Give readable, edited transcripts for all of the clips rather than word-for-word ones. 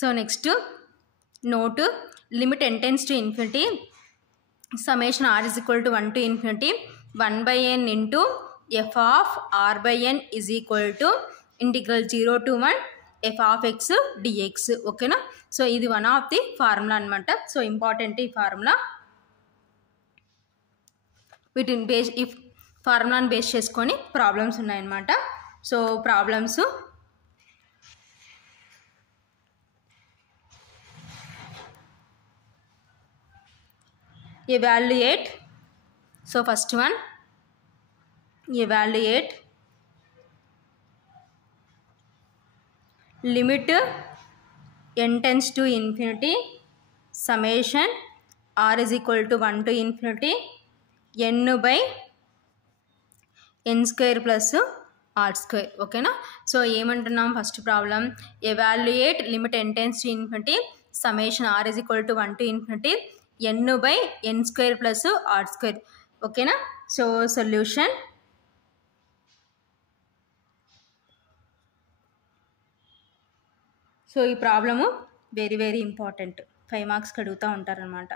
So next note limit n tends to infinity summation r is equal to 1 to infinity 1 by n into f of r by n is equal to integral 0 to 1 f of x dx. ఓకేనా. So ఇది one of the formula అనమాట. So important ఈ formula. వీటిని base ఈ ఫార్ములాని base చేసుకొని problems ఉన్నాయన్నమాట. So problems evaluate. So first one, evaluate limit n tends to infinity summation r is equal to 1 to infinity n by n square plus r square. ఓకేనా. So ఏమంటున్నాం first problem evaluate limit n tends to infinity summation r is equal to 1 to infinity n by n square plus r square. ఓకేనా. So solution so ఈ problem very very important, 5 మార్క్స్కి అడుగుతూ ఉంటారనమాట.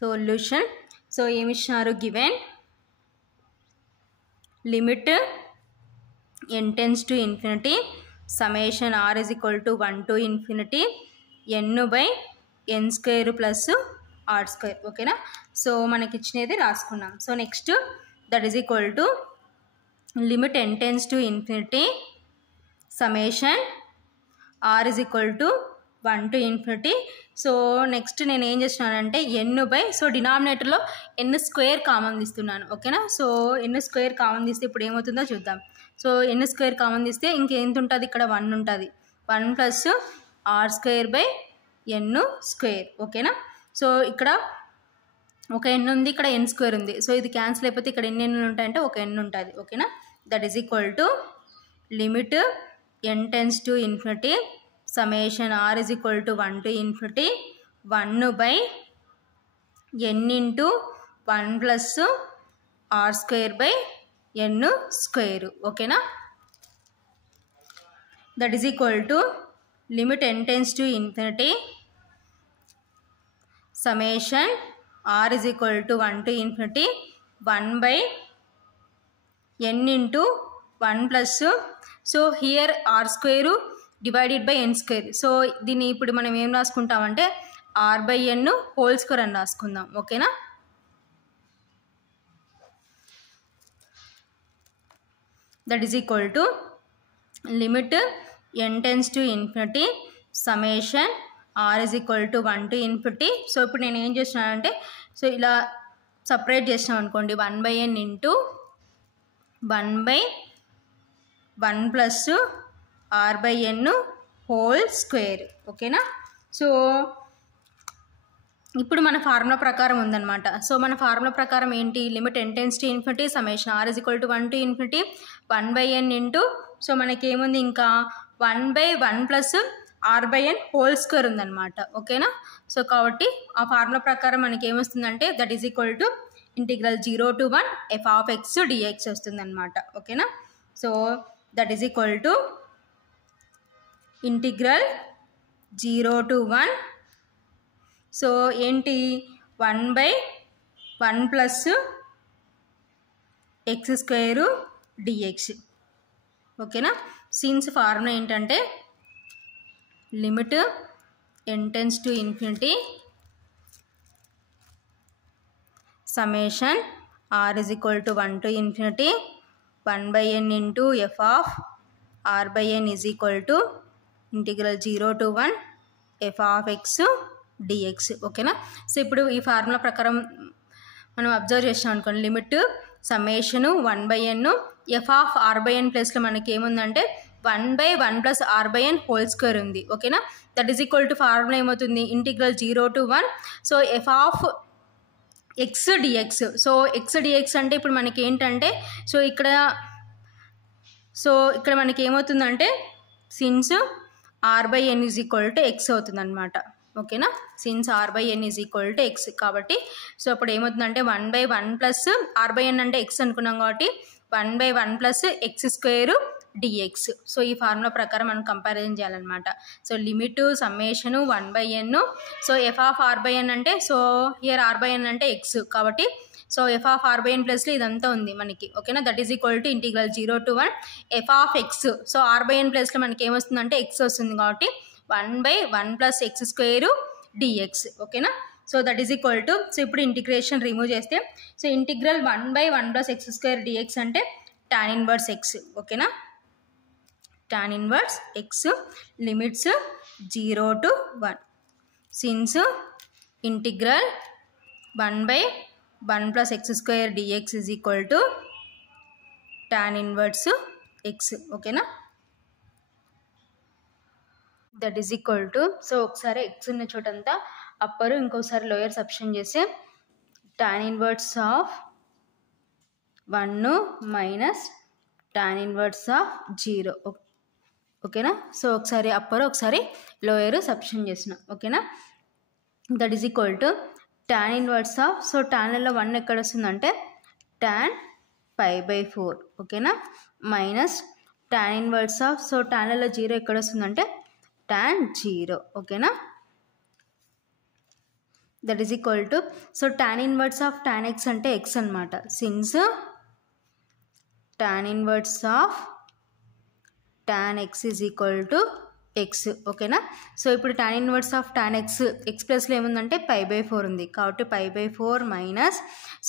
Solution so ఏమిచ్చినారు, given limit n tends to infinity summation r is equal to 1 to infinity n by n square plus r square. ఓకేనా. So మనకి ఇచ్చినది రాసుకున్నాం. So next that is equal to limit n tends to infinity summation r is equal to 1 to infinity. So next నేను ఏం చేస్తున్నానంటే n by, so డినామినేటర్లో n square common తీస్తున్నాను. ఓకేనా. సో n స్క్వేర్ కామన్ తీస్తే ఇప్పుడు ఏమవుతుందో చూద్దాం. సో n స్క్వేర్ కామన్ తీస్తే ఇంకేంత ఉంటుంది, ఇక్కడ 1 ఉంటుంది. 1 plus r square by n square. ఓకేనా. సో ఇక్కడ ఒక n ఉంది, ఇక్కడ n స్క్వేర్ ఉంది. సో ఇది క్యాన్సిల్ అయిపోతే ఇక్కడ ఎన్ని n ఉంటాయంటే ఒక n ఉంటుంది. ఓకేనా. That is equal to limit n tends to infinity summation r is equal to 1 to infinity 1 by n into 1 plus r square by n square. ఓకేనా. That is equal to limit n tends to infinity summation r is equal to 1 to infinity 1 by n into 1 plus, so here r square divided by n square. So దీన్ని ఇప్పుడు మనం ఏం రాసుకుంటామంటే r by n whole square అని రాసుకుందాం. ఓకేనా. That is equal to limit n tends to infinity summation r is equal to 1 to infinity. So ఇప్పుడు నేను ఏం చేస్తున్నానంటే, సో ఇలా సపరేట్ చేసినాం అనుకోండి, 1 by n into 1 by 1 plus r by n whole square. ఓకేనా. సో ఇప్పుడు మన ఫార్ములా ప్రకారం ఉందన్నమాట. సో మన ఫార్ములా ప్రకారం ఏంటి, limit n tends to infinity summation r is equal to 1 to infinity 1 by n into, so మనకి ఏముంది ఇంకా 1 by 1 plus r by n whole square ఉందన్నమాట. ఓకేనా. సో కాబట్టి ఆ ఫార్ములా ప్రకారం మనకి ఏమొస్తుందంటే that is equal to integral 0 to 1 f of x dx వస్తుందన్నమాట. ఓకేనా. So that is equal to integral 0 to 1, so ఏంటి 1 by 1 plus x square dx. ఓకేనా. సిన్స్ ఫార్ములా ఏంటంటే limit n tends to infinity summation r is equal to 1 to infinity 1 by n into f of r by n is equal to integral 0 to 1 f of x dx. ఓకేనా. So ఇప్పుడు ఈ formula ప్రకారం మనం observe చేసాం అనుకోండి, limit సమ్మేషను 1 by n f of r by n ప్లస్లో మనకి ఏముందంటే 1 by 1 plus r by n whole square ఉంది. ఓకేనా. That is equal to formula ఏమవుతుంది, integral 0 to 1, so f of x dx. So x dx అంటే ఇప్పుడు మనకి ఏంటంటే, సో ఇక్కడ మనకి ఏమవుతుందంటే since r by n is equal to x అవుతుంది అనమాట. ఓకేనా. Since r by n is equal to x కాబట్టి, సో అప్పుడు ఏమవుతుందంటే 1 by 1 plus r by n అంటే ఎక్స్ అనుకున్నాం కాబట్టి 1 by 1 plus x square dx. So ఈ ఫార్ములా ప్రకారం మనం కంపారిజన్ చేయాలన్నమాట. So limit summation 1/n. So f of r/n అంటే సో హియర్ r/n అంటే ఎక్స్ కాబట్టి సో ఎఫ్ ఆఫ్ r/n ప్లస్లో ఇదంతా ఉంది మనకి, ఓకేనా. That is equal to integral 0 to 1 f of X. So r/n ప్లస్లో మనకి ఏమొస్తుందంటే ఎక్స్ వస్తుంది కాబట్టి 1/1 + x² dx, ఓకేనా. So that is equal to, so ఇప్పుడు ఇంటిగ్రేషన్ రిమూవ్ చేస్తే సో ఇంటిగ్రల్ 1/1 + x² dx అంటే tan ఇన్వర్స్ ఎక్స్, ఓకేనా. tan inverse x limits 0 to 1 since integral 1/1 + x² dx is equal to tan inverse x, ఓకేనా. That is equal to, so ఒకసారి x ఉన్న చోటంతా upper, ఇంకోసారి lower substitute చేస్తే tan inverse of 1 minus tan inverse of 0, ఓకేనా. So ఒకసారి upper ఒకసారి lower substitute చేసిన, ఓకేనా. That is equal to tan inverse of, so టాన్లో 1 ఎక్కడ వస్తుందంటే tan π/4, ఓకేనా, minus tan inverse of, so టాన్లో 0 ఎక్కడ వస్తుందంటే tan 0, ఓకేనా. That is equal to, so tan inverse of tan x అంటే x అనమాట. Since tan inverse of tan x is equal to x, ఓకేనా. సో ఇప్పుడు tan inverse of tan x x ప్లస్లో ఏముందంటే π/4 ఉంది కాబట్టి π/4 minus,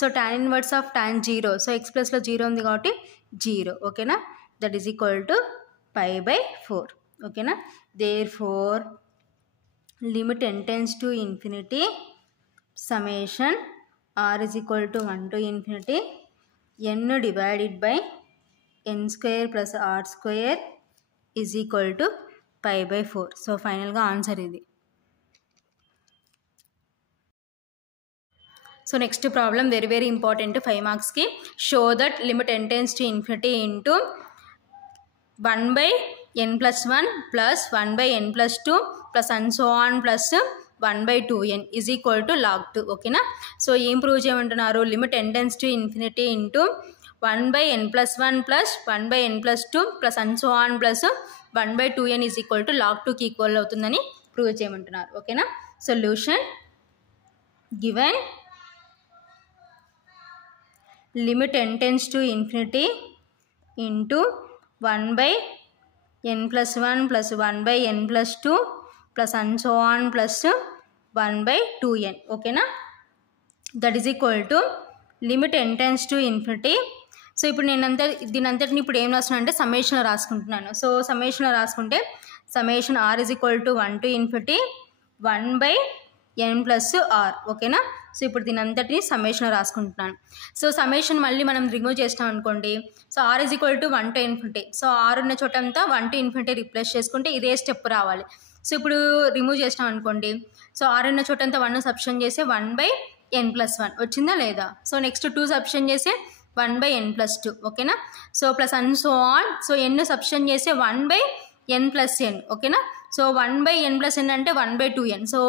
so tan inverse of tan 0, so X ప్లస్లో 0 ఉంది కాబట్టి 0, ఓకేనా. దట్ ఈజ్ ఈక్వల్ టు π/4, ఓకేనా. Therefore limit n tends to infinity summation r is equal to 1 to infinity n divided by n² plus r² is equal to π/4. So ఫైనల్గా answer ఇది. So next problem very very important 5 మార్క్స్కి. Show that limit n tends to infinity into 1/n+1 plus 1/n+2 plus and so on plus 1/2n is equal to log 2, ఓకేనా. So ఏం prove చేయమంటున్నారు, limit n tends to infinity into 1/n+1 plus 1/n+2 plus and so on plus 1/2n is equal to log 2కి equal అవుతుందని prove చేయమంటున్నారు, ఓకేనా. Solution given limit n tends to infinity into 1/n+1 plus 1/n+2 plus and so on plus 1/2n, ఓకేనా. That is equal to limit n tends to infinity. So ఇప్పుడు నేను దీనంతటిని ఇప్పుడు ఏం రాస్తున్నాను అంటే సమ్మేషన్లో రాసుకుంటున్నాను. సో సమ్మేషన్లో రాసుకుంటే summation r is equal to 1 to infinity 1/n plus r, ఓకేనా. So ఇప్పుడు దీని అంతటిని సమ్మేషన్లో రాసుకుంటున్నాను. సో సమ్మేషన్ మళ్ళీ మనం రిమూవ్ చేస్తాం అనుకోండి, so r is equal to 1 to infinity, so r ఉన్న చోటంతా 1 to infinity రిప్లేస్ చేసుకుంటే ఇదే స్టెప్ రావాలి. సో ఇప్పుడు రిమూవ్ చేస్తాం అనుకోండి, సో r ఉన్న చోటంతా 1 సబ్స్టిట్యూట్ చేస్తే 1/n+1 వచ్చిందా లేదా. సో నెక్స్ట్ 2 సబ్స్టిట్యూట్ చేస్తే 1/n+2, ఓకేనా. So plus and so on, so n substitute చేస్తే 1/n+n, ఓకేనా. సో 1/n+n అంటే 1/2n, సో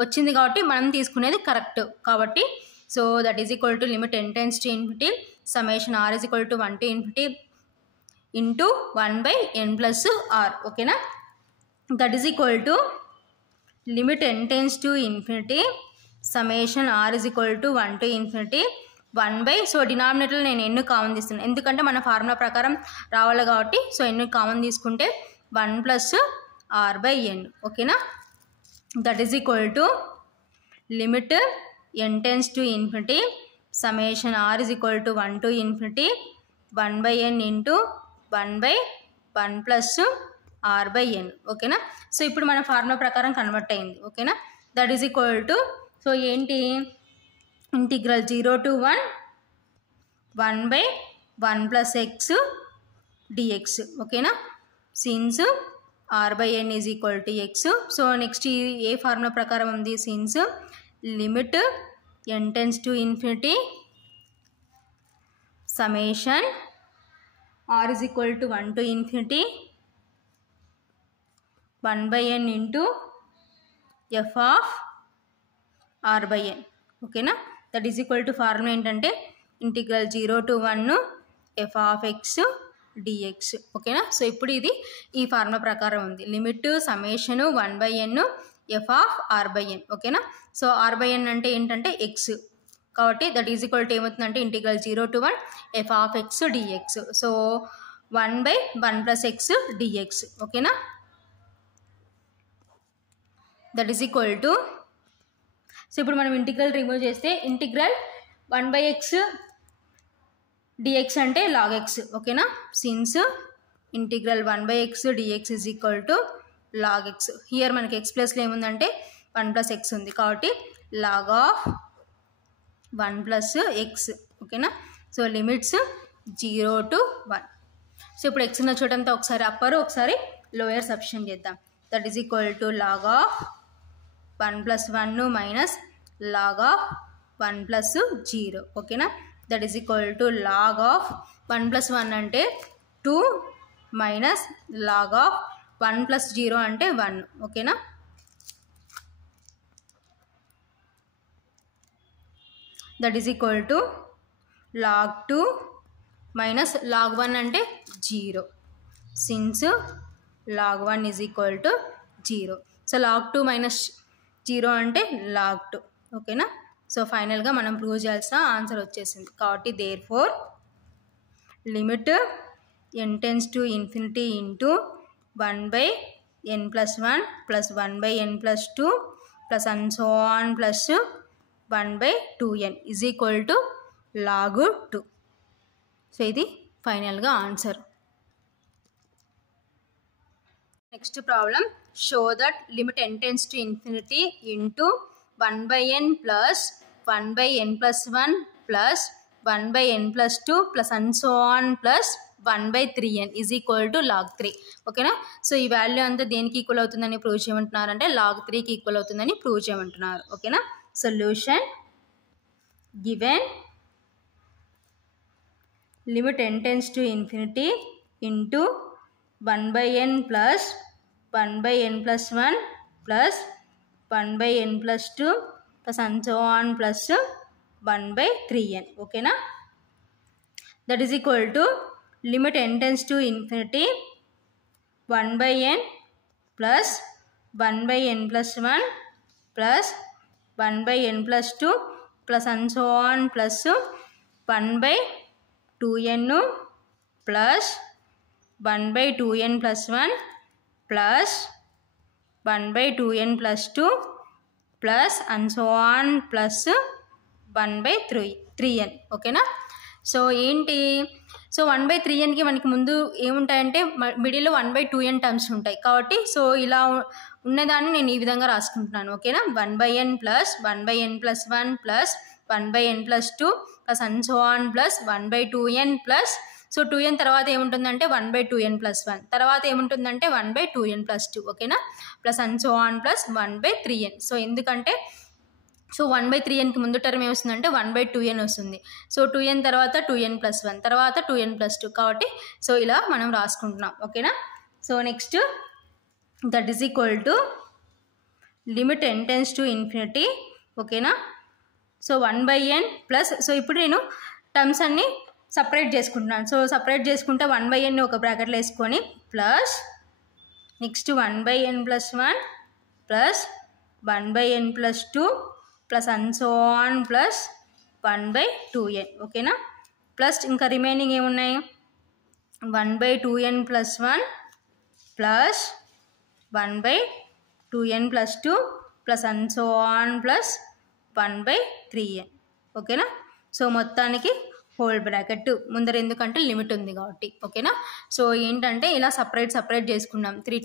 వచ్చింది కాబట్టి మనం తీసుకునేది కరెక్ట్ కాబట్టి. So that is equal to limit n tends to infinity summation r is equal to 1 to infinity into 1/n+r, ఓకేనా. That is equal to limit n tends to infinity summation r is equal to 1 to infinity 1/, so డినామినేటర్లో నేను n common తీస్తున్నాను ఎందుకంటే మన formula ప్రకారం రావాలి కాబట్టి. So n common తీసుకుంటే 1 + r/n, ఓకేనా. That is equal to limit n tends to infinity summation r is equal to 1 to infinity 1/n into 1/1 plus r/n, ఓకేనా. సో ఇప్పుడు మన ఫార్ములా ప్రకారం కన్వర్ట్ అయింది, ఓకేనా. That is equal to, so ఏంటి integral 0 to 1 1/1 plus x dx, ఓకేనా. Since r/n is equal to x. So next ఏ formula ప్రకారం ఉంది, since limit n tends to infinity summation r is equal to 1 to infinity 1/n into f of r/n, ఓకేనా. That is equal to formula ఏంటంటే integral 0 to 1 f of x dx ఓకేనా. So ఇప్పుడు ఇది ఈ formula ప్రకారం ఉంది. Limit summation 1/n f of r by n ఓకేనా. So r by n అంటే ఏంటంటే ఎక్స్ కాబట్టి దట్ ఈజ్ ఈక్వల్ టు ఏమవుతుందంటే integral 0 to 1 f of x dx. So 1/1 plus x dx ఓకేనా. That is equal to so ఇప్పుడు మనం integral remove చేస్తే integral 1/x dx అంటే log x ఓకేనా. Since integral 1/x dx is equal to log x. Here మనకి x ప్లస్లో ఏముందంటే 1 plus X ఉంది కాబట్టి log ఆఫ్ 1 ప్లస్ ఎక్స్ ఓకేనా. So limits 0 to 1. సో ఇప్పుడు ఎక్స్ ఉన్న చూడంతో ఒకసారి అప్పర్ ఒకసారి లోయర్ సబ్స్టిట్యూట్ చేద్దాం. That is equal to log of 1 plus 1 minus log of 1 plus 0 ఓకేనా. That is equal to log of 1 plus 1 అంటే 2 మైనస్ log ఆఫ్ 1 ప్లస్ 0 అంటే 1 ఓకేనా. That is equal to log 2 minus log 1 అంటే 0 since log 1 is equal to 0. So log 2 minus 0 అంటే log 2 ఓకేనా. So ఫైనల్గా మనం prove చేయాల్సిన ఆన్సర్ వచ్చేసింది కాబట్టి therefore limit n tends to infinity into 1/n plus 1 plus 1/n plus 2 plus and so on plus 1/2n is equal to log 2. So ఇది ఫైనల్గా answer. Next problem show that limit n tends to infinity into 1/n plus 1/n plus 1 plus 1/n plus 2 plus and so on plus 1/3n is equal to log 3 ఓకేనా. So ఈ value అంతా దేనికి equal అవుతుందని prove చేయమంటున్నారంటే log 3కి equal అవుతుందని prove చేయమంటున్నారు ఓకేనా. Solution given limit n tends to infinity into 1/n plus 1/n plus 1 plus 1/n plus 2 plus and so on plus 1/3n ఓకేనా. That is equal to limit n tends to infinity 1/n plus 1/n plus 1 plus 1/n plus 2 plus and so on plus 1/2n plus 1/2n plus 1 plus 1/2n plus 2 plus and so on plus 1/3n ఓకేనా. So ఏంటి so 1/3nకి మనకి ముందు ఏముంటాయంటే మిడిల్లో 1/2n terms ఉంటాయి కాబట్టి so ఇలా ఉన్నదాన్ని నేను ఈ విధంగా రాసుకుంటున్నాను ఓకేనా. 1/n plus 1/n plus 1 plus 1/n plus 2 plus and so on plus 1/2n plus so 2n తర్వాత ఏముంటుందంటే 1/2n ప్లస్ 1 తర్వాత ఏముంటుందంటే 1/2n ప్లస్ 2 ఓకేనా plus and so on plus 1/3n. So ఎందుకంటే సో 1/3nకి ముందు టర్మ్ ఏమొస్తుందంటే 1/2n వస్తుంది. సో 2n తర్వాత 2n ప్లస్ 1 తర్వాత 2n ప్లస్ 2 కాబట్టి సో ఇలా మనం రాసుకుంటున్నాం ఓకేనా. So next that is equal to limit n tends to infinity ఓకేనా. సో 1/n ప్లస్ సో ఇప్పుడు నేను టర్మ్స్ అన్నీ సపరేట్ చేసుకుంటున్నాను. సో సపరేట్ చేసుకుంటే 1/n ఒక బ్రాకెట్లో వేసుకొని plus next 1/n plus 1 plus 1/n plus 2 plus and so on plus 1/2n ఓకేనా. ప్లస్ ఇంకా రిమైనింగ్ ఏమున్నాయి 1/2n plus 1 plus 1/2n plus 2 plus and so on plus 1/3n ఓకేనా. సో మొత్తానికి హోల్ బ్రాకెట్ ముందర ఎందుకంటే లిమిట్ ఉంది కాబట్టి ఓకేనా. సో ఏంటంటే ఇలా సపరేట్ చేసుకున్నాం త్రీ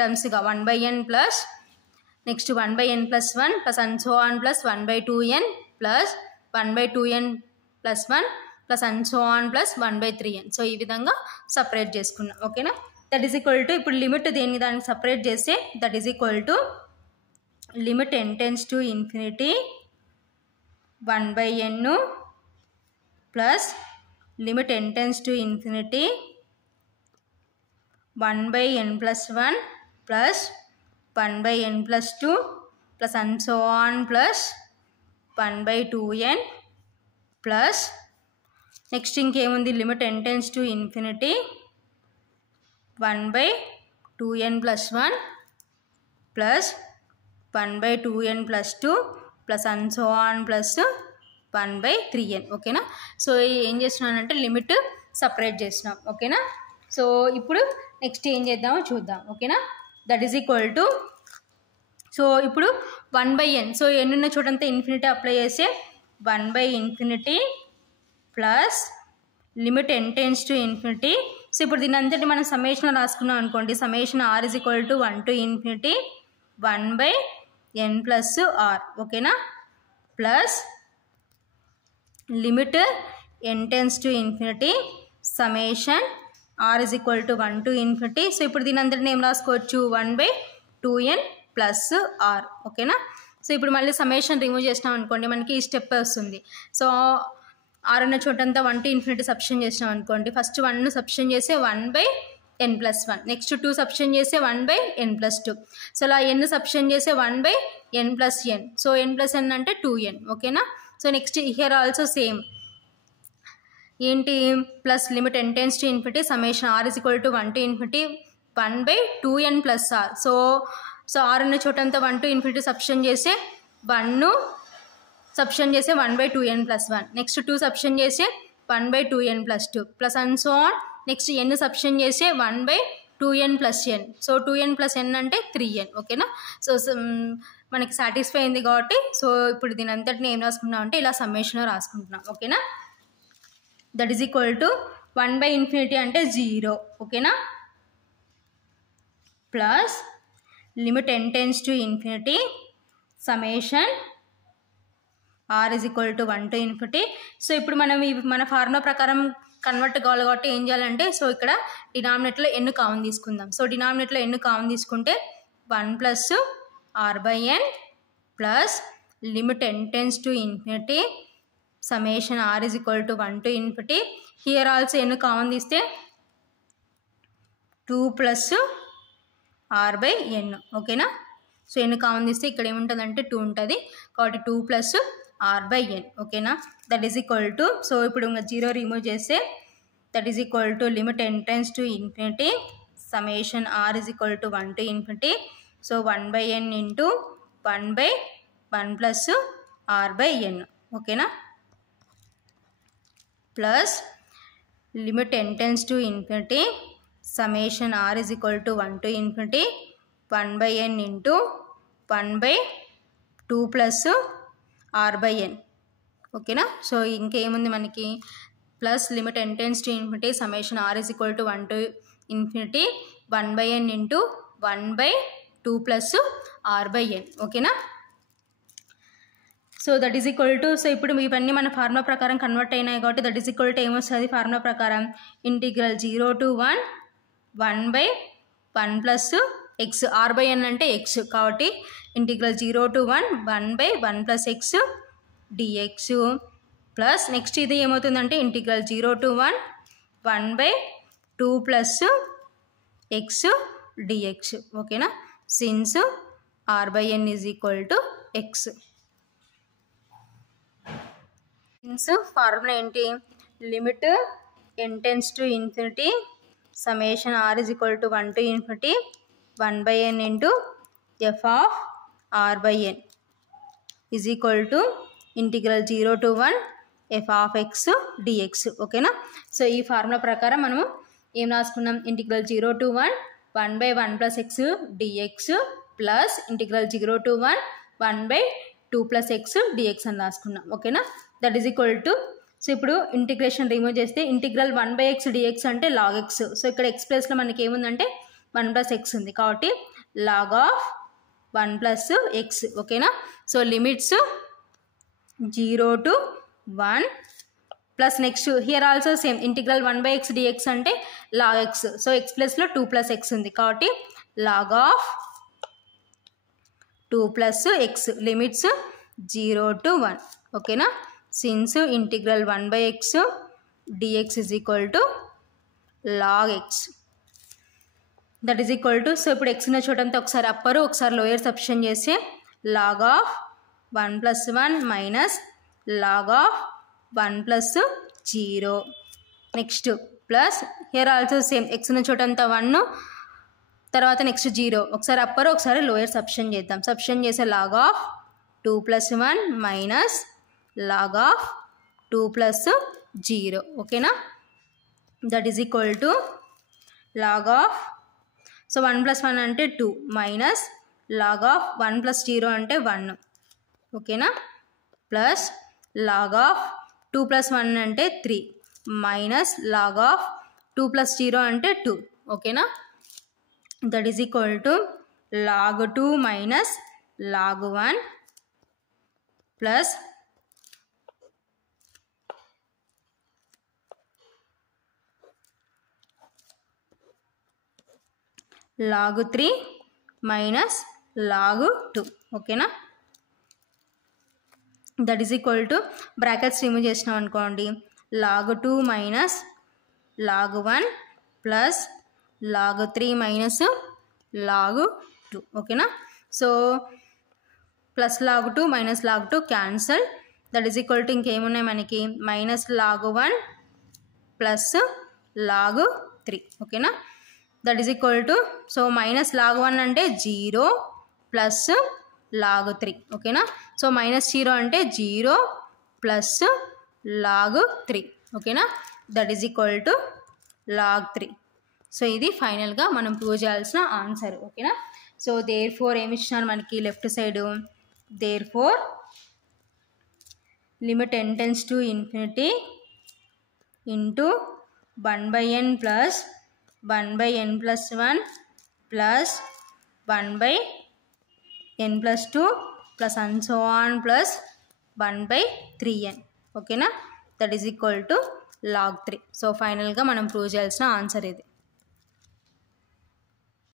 టర్మ్స్గా 1/n plus next 1/n plus 1 plus and so on plus 1/2n plus 1/2n plus 1 plus and so on plus 1/3n. So ఈ విధంగా సపరేట్ చేసుకున్నాం ఓకేనా. దట్ ఈజ్ ఈక్వల్ టు ఇప్పుడు లిమిట్ దేనికి దానికి సపరేట్ చేస్తే that is equal to limit n tends to infinity 1/n plus limit n tends to infinity 1/n plus 1 plus 1/n plus 2 plus and so on plus 1/2n plus next ఇంకేముంది limit n tends to infinity 1/2n+1 plus 1/2n+2 plus and so on plus 1/3n. ఓకేనా. So ఏం చేస్తున్నానంటే limit separate చేస్తున్నాం. ఓకేనా. So ఇప్పుడు next ఏం చేద్దామో చూద్దాం. ఓకేనా. That is equal to so ఇప్పుడు 1/n. సో n ఉన్న చోటంతా ఇన్ఫినిటీ అప్లై చేస్తే 1/∞ plus limit n tends to infinity. So ఇప్పుడు దీని అంతటి మనం సమ్మేషన్ రాసుకున్నాం అనుకోండి. Summation r is equal to 1 to ∞ 1/n+r. ఓకేనా. Plus limit n tends to infinity summation r is equal to 1 to ∞. So ఇప్పుడు దీని అంతటిని ఏం రాసుకోవచ్చు 1/2n ప్లస్ r. ఓకేనా. సో ఇప్పుడు మళ్ళీ సమ్మేషన్ రిమూవ్ చేసినాం అనుకోండి మనకి ఈ స్టెప్ వస్తుంది. సో r అన్న చోటంతా 1 to ∞ సబ్స్టిట్యూట్ చేసినాం అనుకోండి. ఫస్ట్ 1 సబ్స్టిట్యూట్ చేస్తే 1/n+1, నెక్స్ట్ 2 సబ్స్టిట్యూట్ చేస్తే 1/n+2. సో అలా n సబ్స్టిట్యూట్ చేస్తే 1/n+n. సో n+n అంటే 2n. ఓకేనా. So next here also same ఏంటి plus limit n tends to infinity summation r is equal to 1 to ∞ 1/2n+r. So r అన్న చోటంతా 1 to ∞ substitute చేస్తే 1 substitute చేస్తే 1/2n+1, next 2 substitute చేస్తే 1/2n+2 plus and so on. Next n substitute చేస్తే 1/2n+n. So 2n+n అంటే 3n. ఓకేనా. So మనకి satisfy అయింది కాబట్టి సో ఇప్పుడు దీని అంతటిని ఏం రాసుకుంటున్నాం అంటే ఇలా సమ్మేషన్లో రాసుకుంటున్నాం. ఓకేనా. దట్ ఈజ్ ఈక్వల్ టు 1/∞ అంటే 0. ఓకేనా. Plus limit n tends to infinity summation r is equal to 1 to ∞. So ఇప్పుడు మనం మన ఫార్ములా ప్రకారం కన్వర్ట్ కావాలి కాబట్టి ఏం చేయాలంటే సో ఇక్కడ డినామినేటర్లో n కామన్ తీసుకుందాం. సో డినామినేటర్లో n కామన్ తీసుకుంటే 1 plus r/n plus limit n tends to infinity summation r is equal to 1 to ∞. Here also n common తీస్తే 2 ప్లస్ r/n. ఓకేనా. సో n కామన్ తీస్తే ఇక్కడ ఏముంటుందంటే 2 ఉంటుంది కాబట్టి 2 ప్లస్ r/n. ఓకేనా. That is equal to so ఇప్పుడు ఇంకా 0 రిమూవ్ చేస్తే that is equal to limit n tends to infinity summation r is equal to 1 to ∞. So 1/n into 1/1 plus r/n. ఓకేనా. Plus limit n tends to infinity summation r is equal to 1 to ∞ 1/n into 1/2 plus r/n. ఓకేనా. So ఇంకేముంది మనకి plus limit n tends to infinity summation r is equal to 1 to ∞ 1/n into 1/2 plus r/n. ఓకేనా. So that is equal to so ఇప్పుడు ఇవన్నీ మన formula ప్రకారం convert అయినాయి కాబట్టి దట్ ఈజ్ ఈక్వల్ టు ఏమొస్తుంది ఫార్ములా ప్రకారం integral 0 to 1 1/1 plus x r/n అంటే x కాబట్టి integral 0 to 1 1/1 plus x dx plus next ఇది ఏమవుతుందంటే integral 0 to 1 1/2 plus x dx. ఓకేనా. Since r/n is equal to x. Since formula ఏంటి limit n tends to infinity summation r is equal to 1 to ∞ 1/n into f of r/n is equal to integral 0 to 1 f of x dx. ఓకేనా. So ఈ formula ప్రకారం మనము ఏం రాసుకున్నాం integral 0 to 1 1/1 plus x dx plus integral 0 to 1 1/2 plus x dx అని రాసుకున్నాం. ఓకేనా. That is equal to so ఇప్పుడు ఇంటిగ్రేషన్ రిమూవ్ చేస్తే ఇంటిగ్రల్ 1/x dx అంటే log x. సో ఇక్కడ x ప్లేస్లో మనకి ఏముందంటే 1 ప్లస్ x ఉంది కాబట్టి log ఆఫ్ 1 ప్లస్ x. ఓకేనా. So limits 0 to 1 plus next here also same integral 1/x dx అంటే log x. సో x ప్లస్లో 2 ప్లస్ x ఉంది కాబట్టి log of 2 plus x limits 0 to 1. ఓకేనా. Since integral 1/x dx is equal to log x. That is equal to so ఇప్పుడు x ఉన్న చోటంతా ఒకసారి upper ఒకసారి lower substitution చేస్తే log of 1 plus 1 minus log of 1 plus 0. Next plus here also same X ఉన్న చోటంతా 1, తర్వాత next 0. ఒకసారి upper ఒకసారి lower సబ్షన్ చేద్దాం. సబ్షన్ చేసే log of 2 + 1 minus log of 2 + 0. ఓకేనా, that is equal to log of, so 1 + 1 అంటే 2 మైనస్ log of 1 + 0 అంటే 1. ఓకేనా, ప్లస్ log of 2 + 1 అంటే 3 మైనస్ log of 2 + 0 అంటే 2. ఓకేనా, that is equal to log 2 minus log 1 plus log 3 minus log 2. ఓకేనా, that is equal to brackets remove చేసినాం అనుకోండి, log 2 minus log 1 plus log 3 minus log 2. ఓకేనా, so plus log 2 minus log 2 cancel. That is equal to ఇంకేమున్నాయి మనకి minus log 1 plus log 3. ఓకేనా, that is equal to, so minus log 1 అంటే 0 plus log 3. ఓకేనా, so minus 0 అంటే 0 plus log 3. ఓకేనా, that is equal to log 3. So ఇది ఫైనల్గా మనం ప్రూవ్ చేయాల్సిన ఆన్సర్. ఓకేనా, సో దేర్ ఫోర్ ఏమి ఇచ్చినారు మనకి left side, therefore limit n tends to infinity into 1/n plus 1/n + 1 plus 1/n + 2 plus and so on plus 1/3n. ఓకేనా, that is equal to log 3. So ఫైనల్గా మనం prove చేయాల్సిన answer ఇది.